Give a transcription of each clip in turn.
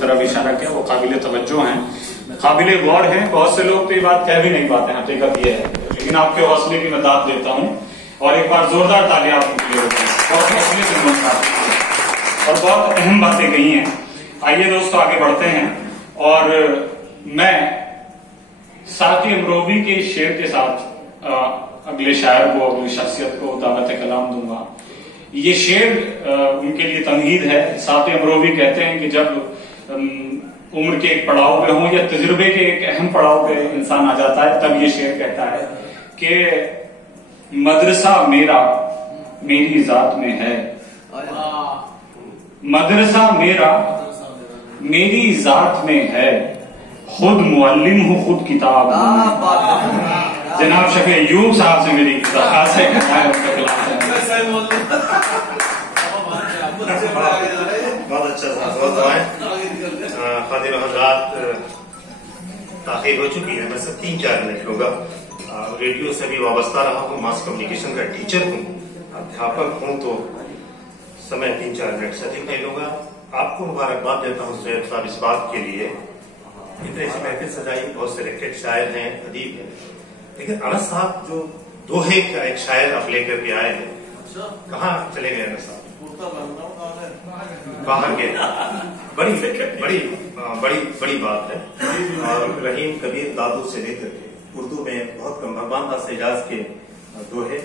तरफ इशारा किया वो काबिल तवज्जो हैं, काबिल गौर हैं। बहुत से लोग तो ये बात कह भी नहीं पाते हैं, हकीकत ये है, लेकिन आपके हौसले की मैं दाद देता हूँ और एक बार जोरदार तालियां आप उनके लिए होती हैं। बहुत हौसले से नमस्कार और बहुत अहम बातें कही हैं। आइए दोस्तों आगे बढ़ते हैं और मैं साकी अमरोवी के शेर के साथ अगले शायर को, अगली शख्सियत को दावत कलाम दूंगा। ये शेर उनके लिए तमहीद है। साकी अमरोवी कहते हैं कि जब उम्र के एक पड़ाव पे हो या तजुर्बे के एक अहम पड़ाव पे इंसान आ जाता है, तब ये शेर कहता है कि मदरसा मेरा मेरी जात में है, मदरसा मेरा मेरी जात में है, खुद मुअल्लिम हूँ खुद किताब। जनाब शफी अय्यूब साहब से मेरी दरखास्त है कि बहुत अच्छा साहब, बहुत दुआएं। खादिम हज़रात, ताख़ीर हो चुकी है, मैं सिर्फ 3-4 मिनट लूंगा। रेडियो से भी वाबस्ता रहा हूँ, मास कम्युनिकेशन का टीचर हूँ, अध्यापक हूँ, तो समय 3-4 मिनट से अधिक नहीं लूंगा। आपको मुबारकबाद देता हूँ ज़ुहैब साहब इस बात के लिए, इतने ऐसी महफिल सजाई, बहुत सिलेक्टेड शायर हैं, अदीब हैं, लेकिन अनस साहब जो दोहे का एक शायर आप लेकर के आए हैं, कहाँ चले गए अनस साहब? बाहर गए। बड़ी बड़ी बड़ी बड़ी बात है। और रहीम कबीर दादू से लेकर के उर्दू में बहुत कम, भगवान दास एजाज के दोहे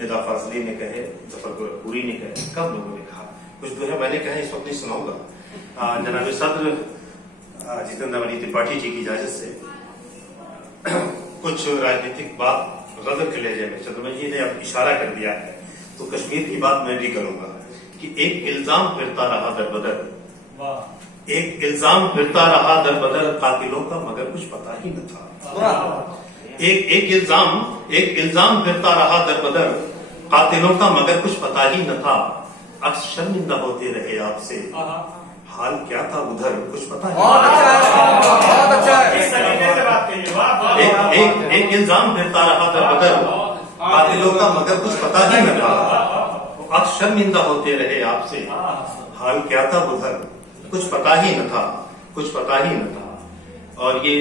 निदा फाजली ने कहे, जफर गोरखपुरी ने कहे, कम लोगों ने कहा। कुछ दोहे मैंने कहे, इस वक्त नहीं सुनाऊंगा। जनाब सदर जितेंद्र अमरीश त्रिपाठी जी की इजाजत से कुछ राजनीतिक बात गदर के लहजे में चंद्रमा जी ने अब इशारा कर दिया है, तो कश्मीर की बात मैं भी करूंगा कि एक इल्जाम फिरता रहा दर बदर, एक इल्जाम फिरता रहा दर बदर, कातिलों का मगर कुछ पता ही न था। एक इल्जाम फिरता रहा दर बदर, कातिलों का मगर कुछ पता ही न था। अक्स शर्मिंदा होते रहे आपसे, हाल क्या था उधर कुछ पता नहीं। एक इल्जाम फिरता रहा दर बदर, कातिलों का मगर कुछ पता ही न था। अक्स शर्मिंदा होते रहे आपसे, हाल क्या था उधर कुछ पता ही न था, कुछ पता ही न था। और ये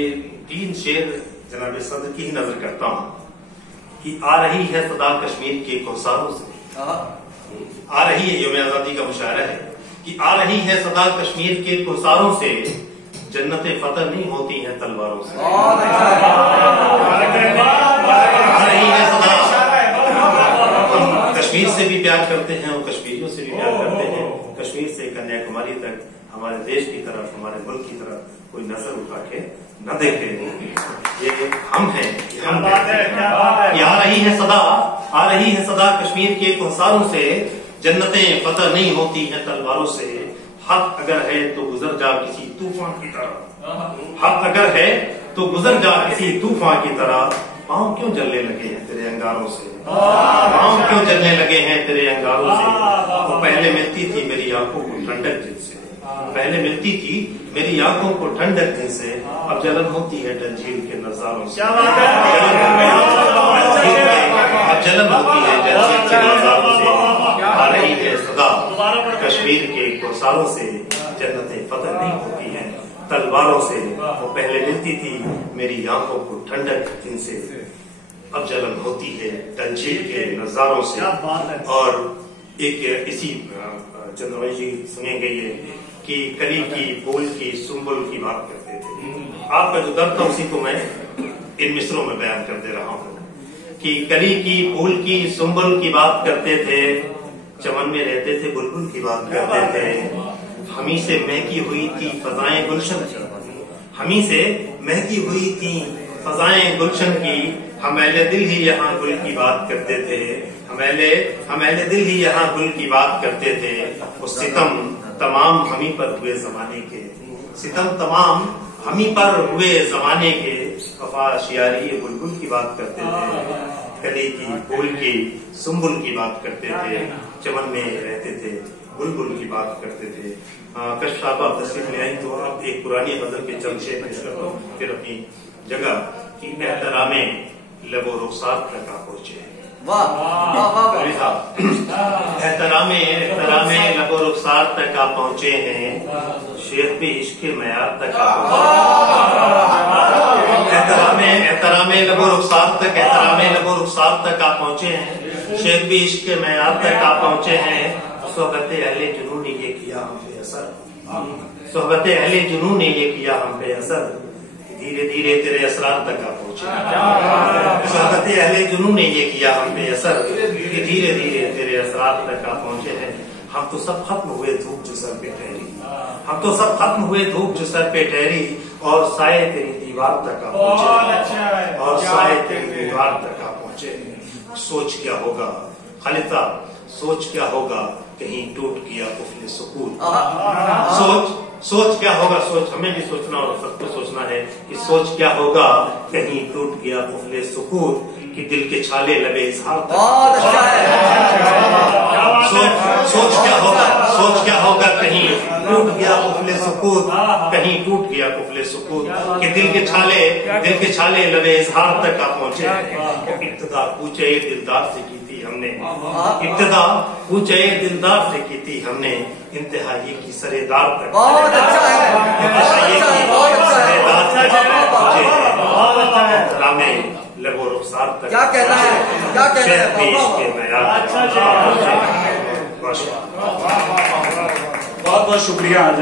3 शेर जनाब सदर की ही नजर करता हूं कि आ रही है सदा कश्मीर के कोसारों से, आ रही है, यौम आजादी का मुशायरा है कि आ रही है सदा कश्मीर के कोसारों से, जन्नतें फतह नहीं होती हैं तलवारों से। आ रही है सदा, कश्मीर से भी प्यार करते हैं और कश्मीरियों से भी प्यार करते हैं। कश्मीर से कन्याकुमारी तक हमारे देश की तरफ, हमारे मुल्क की तरफ कोई नजर उठा के न देखे, ये हम हैं, हम हैं। आ रही है सदा कश्मीर के कोसारों से, जन्नतें फतह नहीं होती हैं तलवारों से। हक अगर है तो गुजर जा किसी तूफान की तरह, हक अगर है तो गुजर जा किसी तूफान की तरह। पाँव क्यों जलने लगे हैं तेरे अंगारों से, पाँव क्यों जलने लगे हैं तेरे अंगारों से। वो पहले मिलती थी मेरी आंखों को ठंडक जिनसे, पहले मिलती थी मेरी आंखों को ठंडक जिनसे, अब जलन होती है डल झील के नजारों से। अब जलन होती है डल झील के नजारों से। आ रही है सदा कश्मीर के कोसारों से, जन्नतें फतह नहीं होती हैं तलवारों से। वो पहले मिलती थी मेरी आंखों को ठंडक जिनसे, अब जलन होती है डल झील के नजारों से। और एक इसी चंद्रमा जी सुनेंगे ये कि कली की, फूल की, सुंबुल की बात करते थे। आपका जो दर्द था उसी को मैं इन मिसरों में बयान कर दे रहा हूँ कि कली की, फूल की, सुंबुल की बात करते थे, चमन में रहते थे बुलबुल की बात करते थे। हमी से महकी हुई थी फजाएं गुलशन की, हमी से महकी हुई थी फजाएं गुलशन की। हमेले दिल ही यहाँ गुल की बात करते थे, हमेले दिल ही यहाँ गुल की बात करते थे। वो सितम तमाम हमी पर हुए जमाने के, सितम तमाम हमी पर हुए जमाने के। वफा शियारी बुलबुल की बात करते थे, कली की, फूल की, सुंबुल की बात करते थे, चमन में रहते थे, बुलबुल की बात करते थे। कश साहब आप तस्वीर में आई तो आप एक पुरानी गजल के चंद शेर पेश करता हूँ, फिर अपनी जगह की एहतरामे लबो रुखसार तक आप पहुंचे। एहतरामे लबो रुखसार तक आप पहुंचे हैं, शेख भी इश्क के मैयार तक एहतरामे लबो रुखसार तक आप पहुंचे हैं। शेख भी इश्क के मैयार तक आप पहुंचे हैं। सोहबत अहले जुनून ने ये किया हम पे असर, सोहबत अहले जुनून ने ये किया हम पे असर, धीरे धीरे तेरे असरार तक आप पहुंचे। सोहबत अहले जुनून ने ये किया हम पे असर, धीरे धीरे तेरे असरार तक आप पहुंचे हैं। हम तो सब खत्म हुए धूप जो सर पे ठहरी, हम तो सब खत्म हुए धूप जो सर पे ठहरी, और साए तेरी दीवार तक आप पहुंचे, और साए तेरी दीवार तक आप पहुंचे। सोच क्या होगा खालिद साहब, सोच क्या होगा कहीं टूट गया कुफले सुकून। सोच क्या होगा, सोच हमें भी सोचना और सबको सोचना है कि सोच क्या होगा कहीं टूट गया कुफले सुकून, कि दिल के छाले लबे इजहार तक। सोच क्या होगा कहीं टूट गया कुफले सुकून, कहीं टूट गया कुफले सुकून, कि दिल के छाले लबे इजहार तक आप पहुंचे। इब्तिदा पूछे दिलदार से की थी हमने, इब्तिदा पूछे दिलदार से की थी हमने, इंतहाई की सरेदार तक। बहुत अच्छा है, लगो रुखसार तक। क्या कहना है, क्या कहना है, बहुत बहुत शुक्रिया।